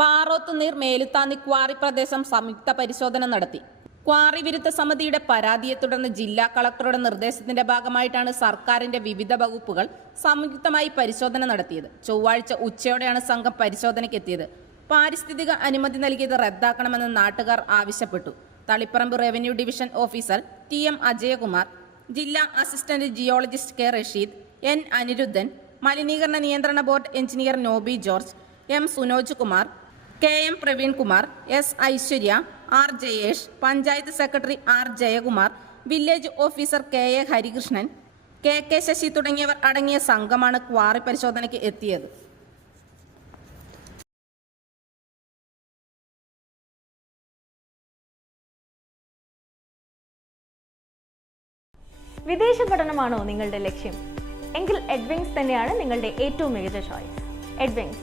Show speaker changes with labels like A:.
A: Parothuneer മേലുത്താന്നി quarry പ്രദേശം സംയുക്ത പരിശോധന നടത്തി. ക്വാറി വിരുദ്ധ സമിതിയുടെ പരാതിയെ തുടർന്ന് ജില്ലാ കളക്ടറുടെ നിർദ്ദേശത്തിന്റെ ഭാഗമായിട്ടാണ് സർക്കാരിന്റെ വിവിധ വകുപ്പുകൾ സംയുക്തമായി പരിശോധന നടത്തിയത്. ചൊവ്വാഴ്ച ഉച്ചയോടെയാണ് സംഘം പരിശോധനയ്ക്ക് എത്തിയത്. പാരിസ്ഥിതിക അനുമതി നൽകിയത് റദ്ദാക്കണമെന്ന് നാട്ടുകാർ ആവശ്യപ്പെട്ടു. Taliparamba revenue division officer T M Ajayakumar ജില്ലാ assistant geologist K Rasheed N Aniruddhan മലിനീകരണ നിയന്ത്രണ board engineer Nobi George M Sunoj Kumar K M Praveen Kumar S Aishwarya R Jayesh panchayat secretary R Jayakumar village officer K A Harikrishnan K K Sasi തുടങ്ങിയവർ അടങ്ങിയ സംഘമാണ് quarry പരിശോധനയ്ക്ക് എത്തിയത്.
B: വിദേശ പഠനമാണോ നിങ്ങളുടെ ലക്ഷ്യം? എങ്കിൽ എഡ്വിങ്സ് തന്നെയാണ് നിങ്ങളുടെ ഏറ്റവും മികച്ച choice Edwings